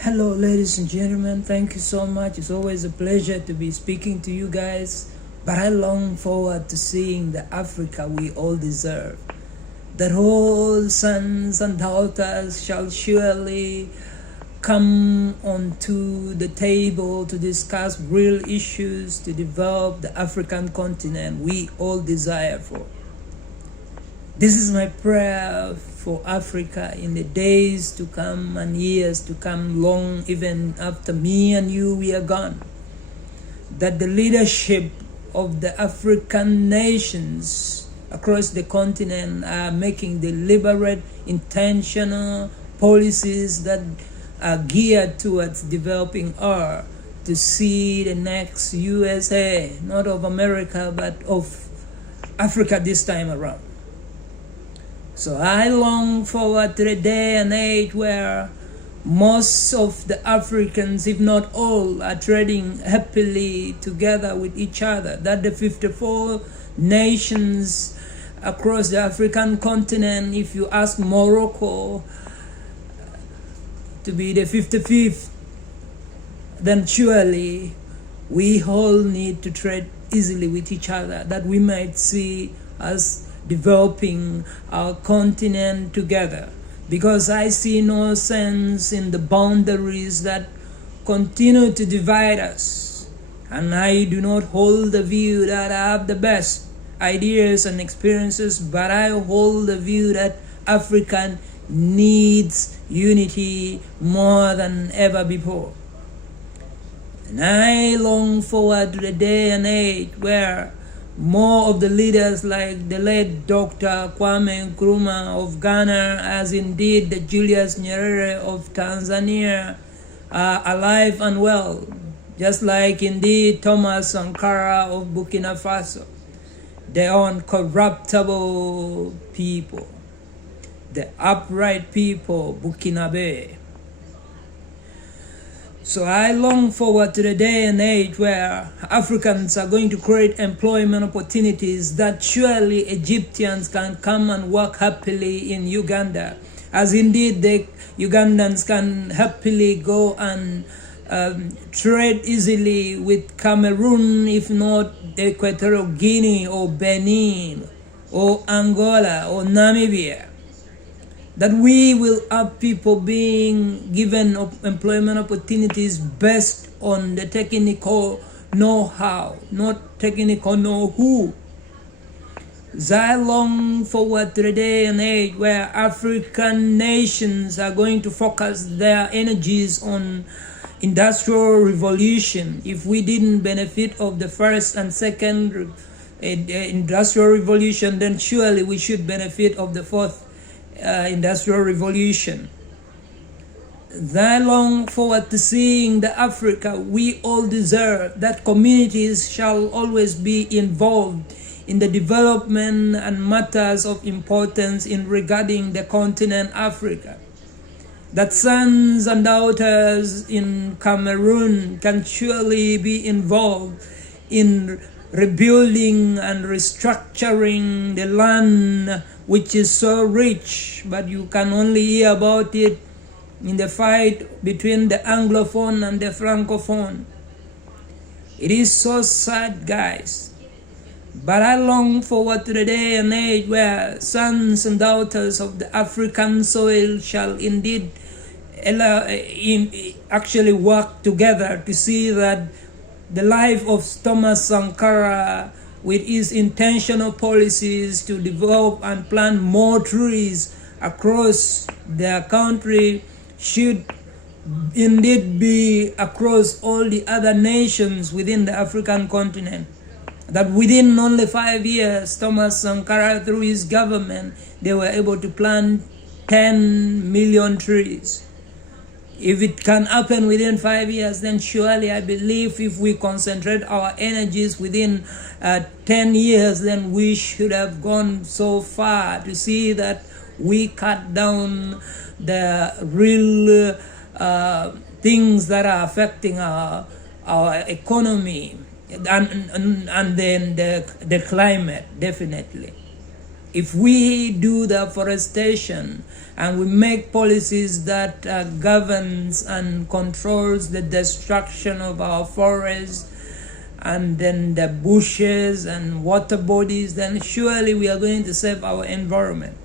Hello, ladies and gentlemen. Thank you so much. It's always a pleasure to be speaking to you guys. But I long forward to seeing the Africa we all deserve. That all sons and daughters shall surely come onto the table to discuss real issues to develop the African continent we all desire for. This is my prayer for Africa in the days to come and years to come, long even after me and you we are gone. That the leadership of the African nations across the continent are making deliberate, intentional policies that are geared towards developing our to see the next USA, not of America, but of Africa this time around. So I long forward to the day and age where most of the Africans, if not all, are trading happily together with each other. That the 54 nations across the African continent, if you ask Morocco to be the 55th, then surely we all need to trade easily with each other, that we might see us developing our continent together. Because I see no sense in the boundaries that continue to divide us. And I do not hold the view that I have the best ideas and experiences, but I hold the view that Africa needs unity more than ever before. And I long forward to the day and age where more of the leaders like the late Dr. Kwame Nkrumah of Ghana, as indeed the Julius Nyerere of Tanzania, are alive and well, just like indeed Thomas Sankara of Burkina Faso, the uncorruptible people, the upright people, Burkinabe. So I long forward to the day and age where Africans are going to create employment opportunities that surely Egyptians can come and work happily in Uganda, as indeed the Ugandans can happily go and trade easily with Cameroon, if not Equatorial Guinea or Benin or Angola or Namibia. That we will have people being given employment opportunities based on the technical know-how, not technical know-who. I long forward to the day and age where African nations are going to focus their energies on industrial revolution. If we didn't benefit of the first and second industrial revolution, then surely we should benefit of the fourth industrial revolution. I long forward to seeing the Africa we all deserve, that communities shall always be involved in the development and matters of importance in regarding the continent Africa. That sons and daughters in Cameroon can surely be involved in rebuilding and restructuring the land which is so rich, but you can only hear about it in the fight between the Anglophone and the Francophone. It is so sad, guys. But I long forward to the day and age where sons and daughters of the African soil shall indeed actually work together to see that the life of Thomas Sankara, with his intentional policies to develop and plant more trees across their country, should indeed be across all the other nations within the African continent. That within only 5 years, Thomas Sankara, through his government, they were able to plant 10 million trees. If it can happen within 5 years, then surely I believe if we concentrate our energies within 10 years, then we should have gone so far to see that we cut down the real things that are affecting our economy and then the climate, definitely. if we do the afforestation and we make policies that governs and controls the destruction of our forests and then the bushes and water bodies, then surely we are going to save our environment.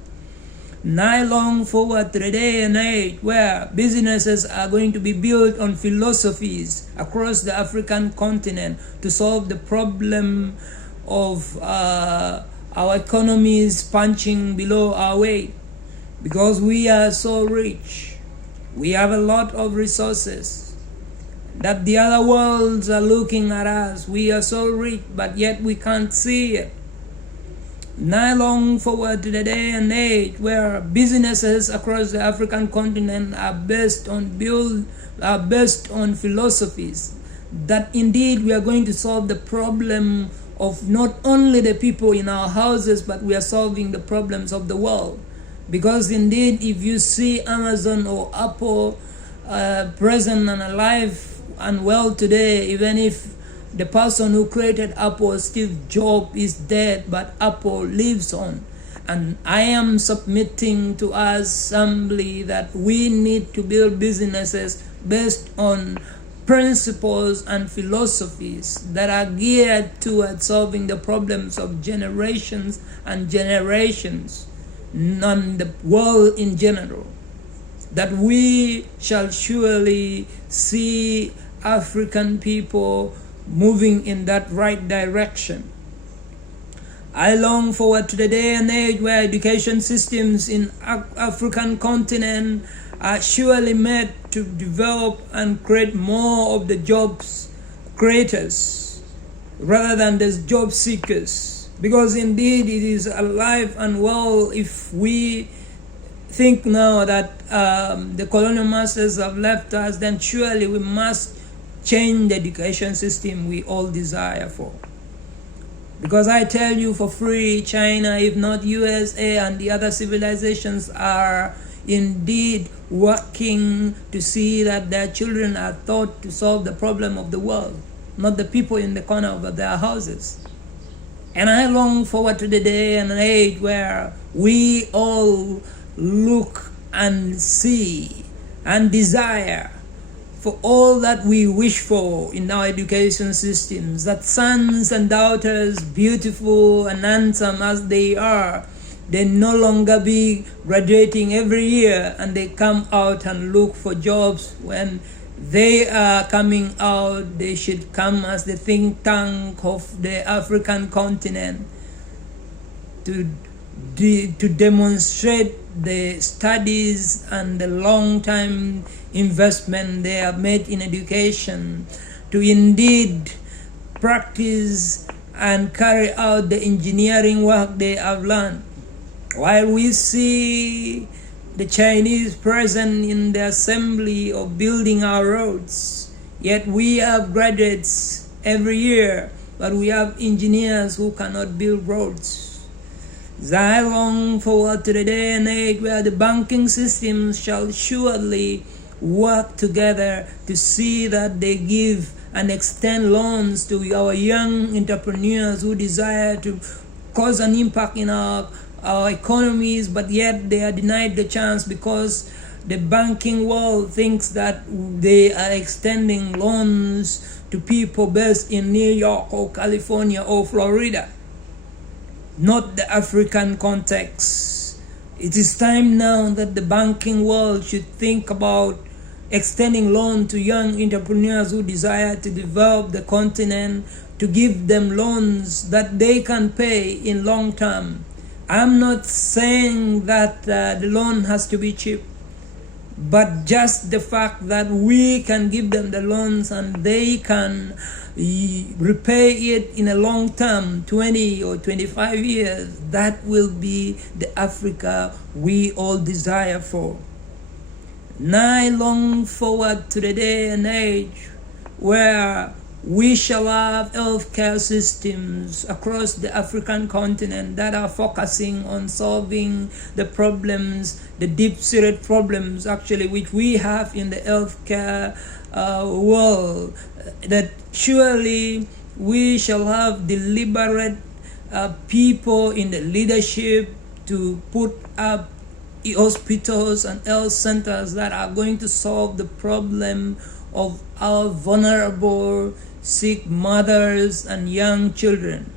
And I long forward to the day and age where businesses are going to be built on philosophies across the African continent to solve the problem of our economies punching below our weight. Because we are so rich, we have a lot of resources, that the other worlds are looking at us. We are so rich, but yet we can't see it. And I long forward to the day and age where businesses across the African continent are based on philosophies that indeed we are going to solve the problem of not only the people in our houses, but we are solving the problems of the world. Because indeed, if you see Amazon or Apple present and alive and well today, even if the person who created Apple, Steve Jobs, is dead, but Apple lives on. And I am submitting to our assembly that we need to build businesses based on principles and philosophies that are geared towards solving the problems of generations and generations, and the world in general. That we shall surely see African people moving in that right direction. I long forward to the day and age where education systems in African continent are surely made to develop and create more of the jobs creators rather than the job seekers. Because indeed it is alive and well if we think now that the colonial masters have left us, then surely we must change the education system we all desire for. Because I tell you for free, China, if not USA and the other civilizations, are indeed working to see that their children are taught to solve the problem of the world, not the people in the corner of their houses. And I long forward to the day and age where we all look and see and desire for all that we wish for in our education systems, that sons and daughters, beautiful and handsome as they are, they no longer be graduating every year and they come out and look for jobs. When they are coming out, they should come as the think tank of the African continent to demonstrate the studies and the long-time investment they have made in education, to indeed practice and carry out the engineering work they have learned. While we see the Chinese present in the assembly of building our roads, yet we have graduates every year, but we have engineers who cannot build roads. I long forward to the day and age where the banking systems shall surely work together to see that they give and extend loans to our young entrepreneurs who desire to cause an impact in our economies, but yet they are denied the chance because the banking world thinks that they are extending loans to people based in New York or California or Florida, not the African context. It is time now that the banking world should think about extending loan to young entrepreneurs who desire to develop the continent, to give them loans that they can pay in long term. I'm not saying that the loan has to be cheap, but just the fact that we can give them the loans and they can repay it in a long term, 20 or 25 years, that will be the Africa we all desire for. And I long forward to the day and age where we shall have healthcare systems across the African continent that are focusing on solving the problems, the deep-seated problems actually which we have in the healthcare world. That surely we shall have deliberate people in the leadership to put up hospitals and health centers that are going to solve the problem of our vulnerable, sick mothers and young children.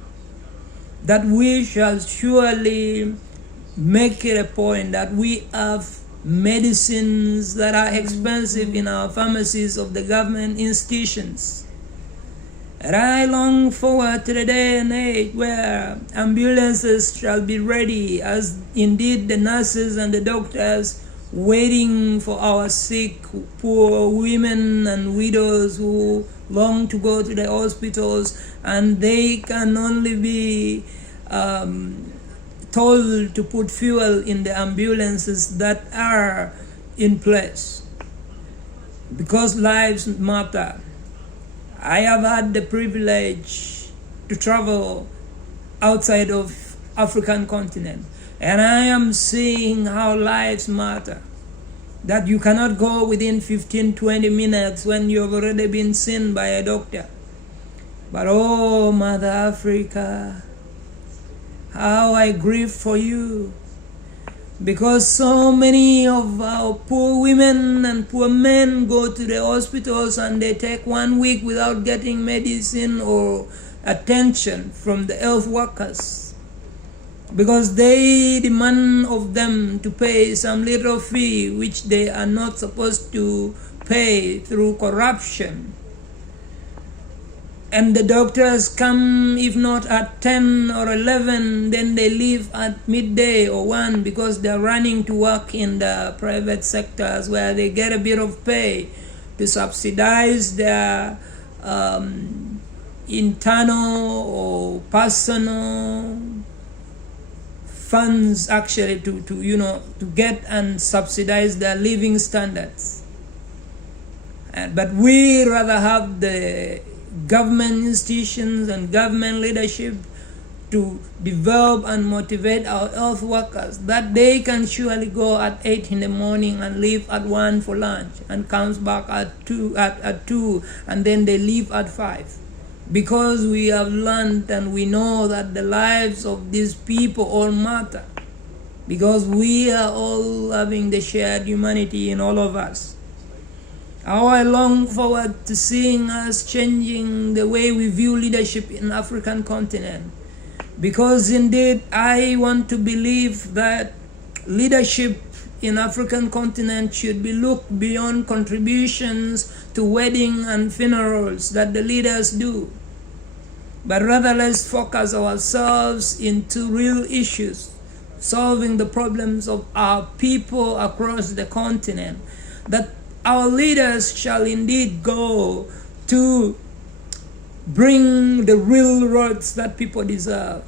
That we shall surely make it a point that we have medicines that are expensive in our pharmacies of the government institutions. And I long forward to the day and age where ambulances shall be ready, as indeed the nurses and the doctors waiting for our sick, poor women and widows who long to go to the hospitals, and they can only be told to put fuel in the ambulances that are in place. Because lives matter. I have had the privilege to travel outside of African continent, and I am seeing how lives matter. That you cannot go within 15-20 minutes when you've already been seen by a doctor. But oh, Mother Africa, how I grieve for you, because so many of our poor women and poor men go to the hospitals and they take 1 week without getting medicine or attention from the health workers, because they demand of them to pay some little fee which they are not supposed to pay through corruption. And the doctors come, if not at 10 or 11, then they leave at midday or 1, because they're running to work in the private sectors where they get a bit of pay to subsidize their internal or personal funds, actually, to get and subsidize their living standards. But we rather have the government institutions and government leadership to develop and motivate our health workers, that they can surely go at 8 in the morning and leave at 1 for lunch and comes back at 2 and then they leave at 5. Because we have learned and we know that the lives of these people all matter, because we are all having the shared humanity in all of us. How I long forward to seeing us changing the way we view leadership in African continent. Because indeed, I want to believe that leadership in African continent should be looked beyond contributions to wedding and funerals that the leaders do. But rather, let's focus ourselves into real issues, solving the problems of our people across the continent. That our leaders shall indeed go to bring the real rights that people deserve,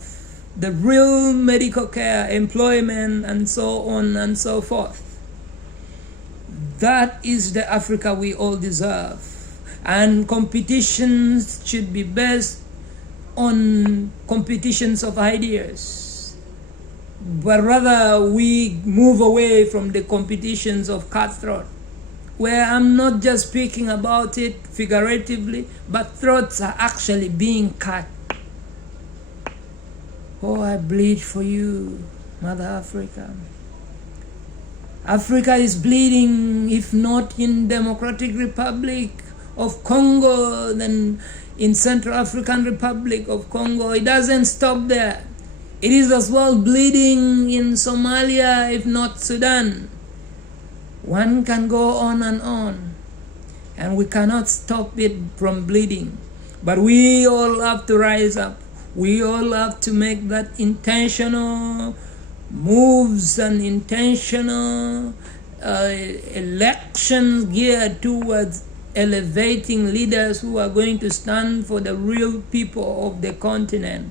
the real medical care, employment, and so on and so forth. That is the Africa we all deserve. And competitions should be based on competitions of ideas, but rather we move away from the competitions of cutthroat, where I'm not just speaking about it figuratively, but throats are actually being cut. Oh, I bleed for you, Mother Africa. Africa is bleeding, if not in Democratic Republic of Congo, then in Central African Republic of Congo. It doesn't stop there. It is as well bleeding in Somalia, if not Sudan. One can go on, and we cannot stop it from bleeding. But we all have to rise up. We all have to make that intentional moves and intentional elections geared towards elevating leaders who are going to stand for the real people of the continent,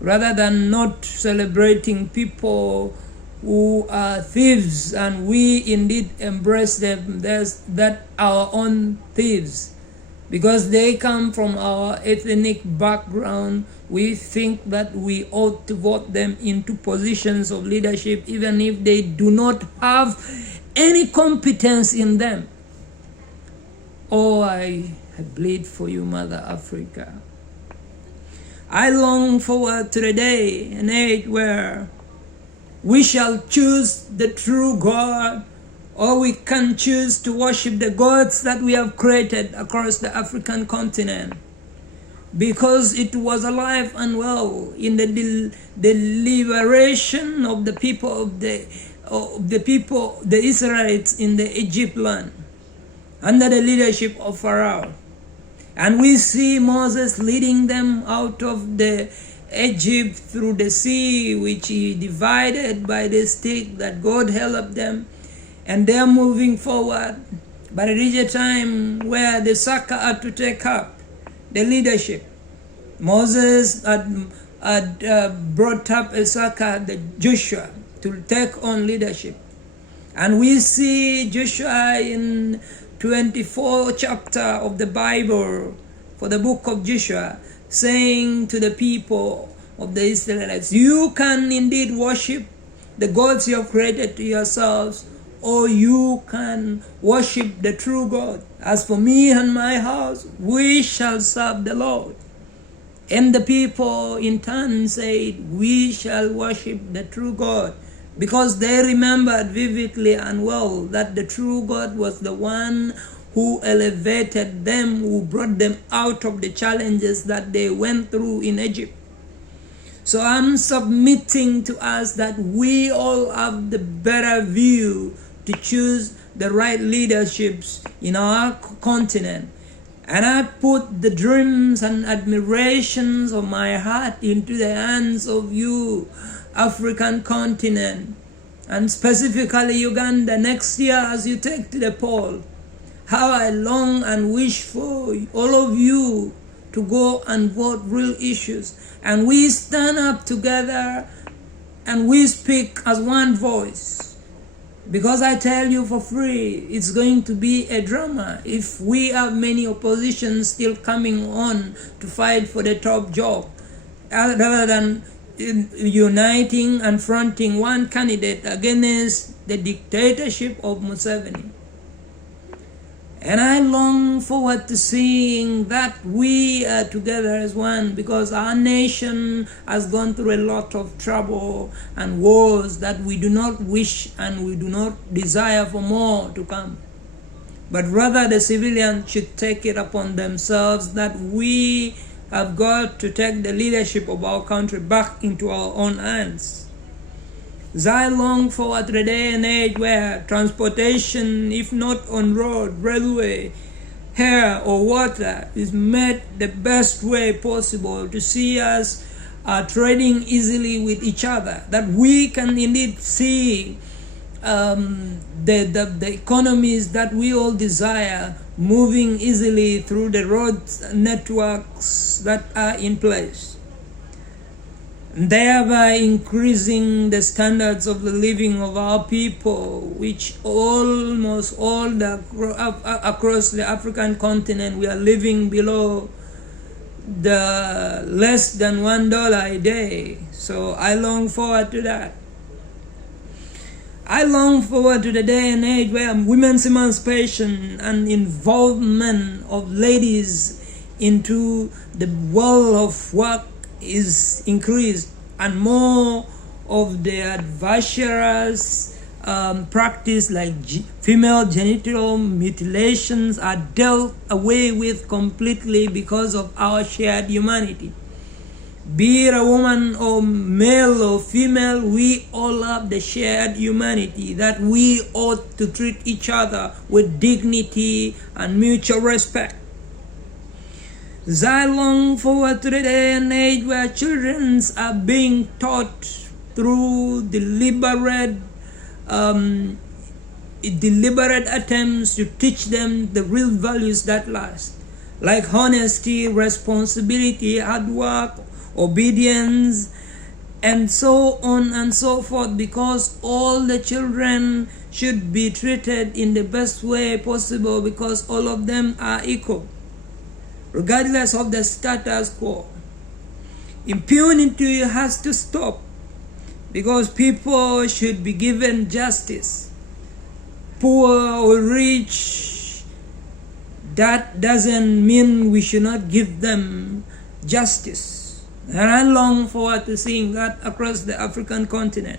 rather than not celebrating people who are thieves, and we indeed embrace them as that our own thieves, because they come from our ethnic background. We think that we ought to vote them into positions of leadership even if they do not have any competence in them. Oh, I bleed for you, Mother Africa. I long forward to the day and age where we shall choose the true God, or we can choose to worship the gods that we have created across the African continent. Because it was alive and well in the liberation of the people the Israelites in the Egypt land under the leadership of Pharaoh. And we see Moses leading them out of the Egypt through the sea, which he divided by the stick that God helped them, and they're moving forward. But it reached a time where the Saka had to take up the leadership. Moses had brought up a Saka, the Joshua, to take on leadership. And we see Joshua in 24th chapter of the Bible, for the book of Joshua, saying to the people of the Israelites, you can indeed worship the gods you have created to yourselves, or you can worship the true God. As for me and my house, we shall serve the Lord. And the people in turn said, we shall worship the true God, because they remembered vividly and well that the true God was the one who elevated them, who brought them out of the challenges that they went through in Egypt. So I'm submitting to us that we all have the better view to choose the right leaderships in our continent. And I put the dreams and admirations of my heart into the hands of you, African continent, and specifically Uganda, next year as you take to the poll. How I long and wish for all of you to go and vote real issues. And we stand up together and we speak as one voice. Because I tell you for free, it's going to be a drama if we have many oppositions still coming on to fight for the top job, rather than uniting and fronting one candidate against the dictatorship of Museveni. And I long forward to seeing that we are together as one, because our nation has gone through a lot of trouble and wars that we do not wish and we do not desire for more to come. But rather the civilians should take it upon themselves that we have got to take the leadership of our country back into our own hands. As I long forward to the day and age where transportation, if not on road, railway, air or water, is made the best way possible to see us trading easily with each other, that we can indeed see the economies that we all desire moving easily through the road networks that are in place, thereby increasing the standards of the living of our people, which almost all across the African continent we are living below the less than $1 a day. So I long forward to that. I long forward to the day and age where women's emancipation and involvement of ladies into the world of work is increased, and more of the adventurous practice like female genital mutilations are dealt away with completely because of our shared humanity. Be it a woman or male or female, we all have the shared humanity that we ought to treat each other with dignity and mutual respect. As I long forward to the day and age where children are being taught through deliberate attempts to teach them the real values that last, like honesty, responsibility, hard work, obedience, and so on and so forth, because all the children should be treated in the best way possible, because all of them are equal, regardless of the status quo. Impunity has to stop, because people should be given justice. Poor or rich, that doesn't mean we should not give them justice. And I long forward to seeing that across the African continent.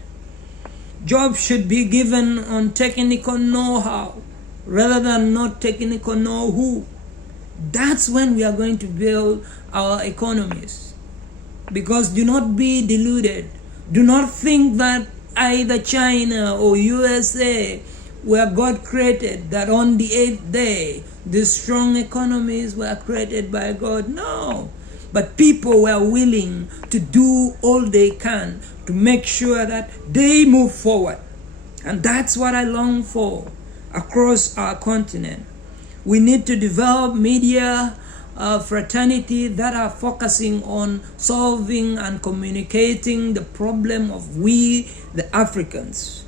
Jobs should be given on technical know-how rather than not technical know-who. That's when we are going to build our economies. Because do not be deluded. Do not think that either China or USA, where God created, that on the 8th day, the strong economies were created by God. No. But people were willing to do all they can to make sure that they move forward. And that's what I long for across our continent. We need to develop media fraternity that are focusing on solving and communicating the problem of we, the Africans.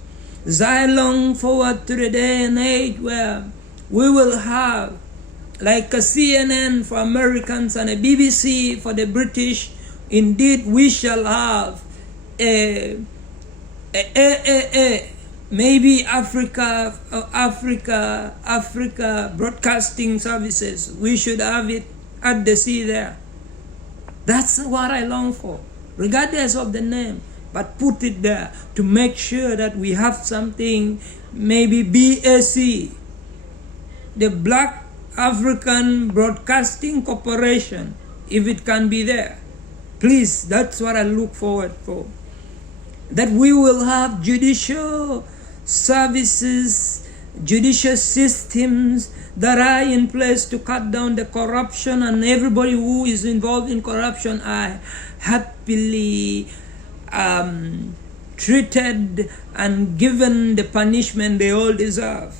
As I long forward to the day and age where we will have like a CNN for Americans and a BBC for the British. Indeed, we shall have maybe Africa broadcasting services. We should have it at the sea there. That's what I long for, regardless of the name. But put it there to make sure that we have something, maybe BAC, the Black African Broadcasting Corporation, if it can be there. Please, that's what I look forward for. That we will have judicial services, judicial systems that are in place to cut down the corruption, and everybody who is involved in corruption are happily treated and given the punishment they all deserve.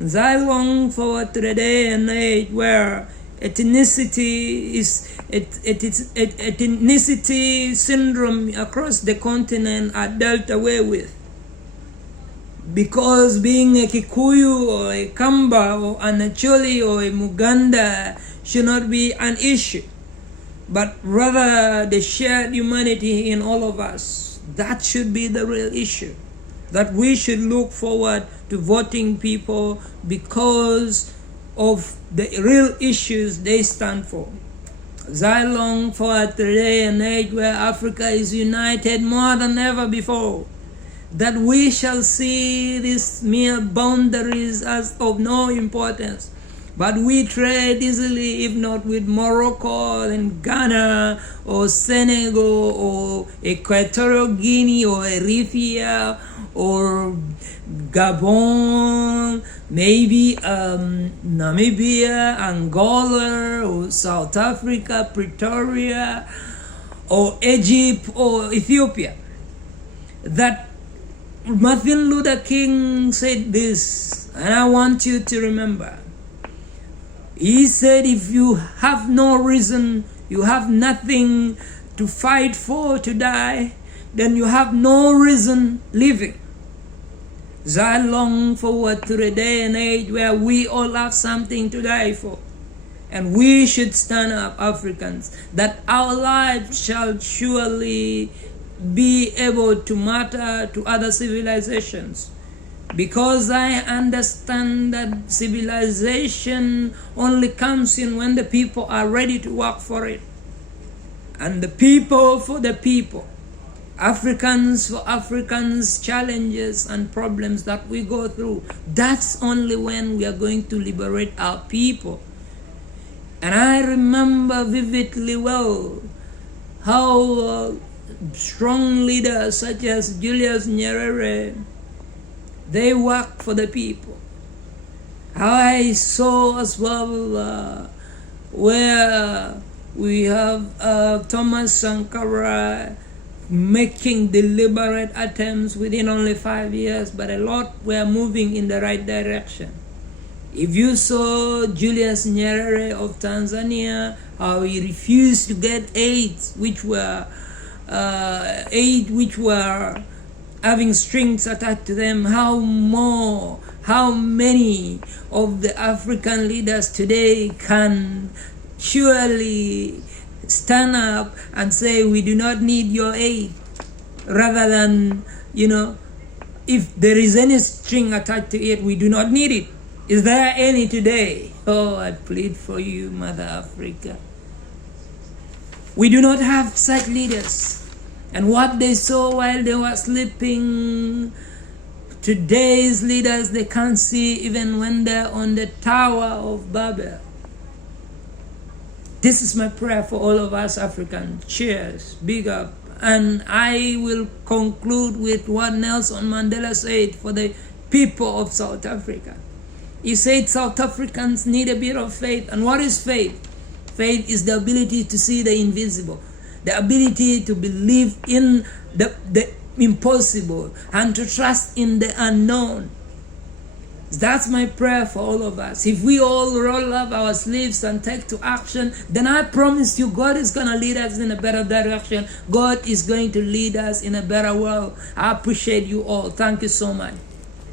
As I long forward to the day and age where ethnicity syndrome across the continent are dealt away with. Because being a Kikuyu or a Kamba or an Acholi or a Muganda should not be an issue, but rather the shared humanity in all of us. That should be the real issue. That we should look forward to voting people because of the real issues they stand for. As I long for a day and age where Africa is united more than ever before, that we shall see these mere boundaries as of no importance, but we trade easily, if not with Morocco and Ghana or Senegal or Equatorial Guinea or Eritrea or Gabon, maybe Namibia, Angola or South Africa, Pretoria or Egypt or Ethiopia. That Martin Luther King said this, and I want you to remember. He said, if you have no reason, you have nothing to fight for, to die, then you have no reason living. So I long forward to the day and age where we all have something to die for. And we should stand up, Africans, that our lives shall surely be able to matter to other civilizations. Because I understand that civilization only comes in when the people are ready to work for it. And the people for the people. Africans for Africans, challenges and problems that we go through. That's only when we are going to liberate our people. And I remember vividly well how strong leaders such as Julius Nyerere, they work for the people. How I saw as well where we have Thomas Sankara making deliberate attempts within only 5 years, but a lot were moving in the right direction. If you saw Julius Nyerere of Tanzania, how he refused to get aids, which were having strings attached to them, how many of the African leaders today can surely stand up and say, we do not need your aid, rather than, if there is any string attached to it, we do not need it. Is there any today? Oh, I plead for you, Mother Africa. We do not have such leaders. And what they saw while they were sleeping Today's leaders, they can't see even when they're on the Tower of Babel. This is my prayer for all of us Africans. Cheers. Big up. And I will conclude with what Nelson Mandela said for the people of South Africa. He said South Africans need a bit of faith. And what is faith? Faith is the ability to see the invisible, the ability to believe in the impossible, and to trust in the unknown. That's my prayer for all of us. If we all roll up our sleeves and take to action, then I promise you God is going to lead us in a better direction. God is going to lead us in a better world. I appreciate you all. Thank you so much.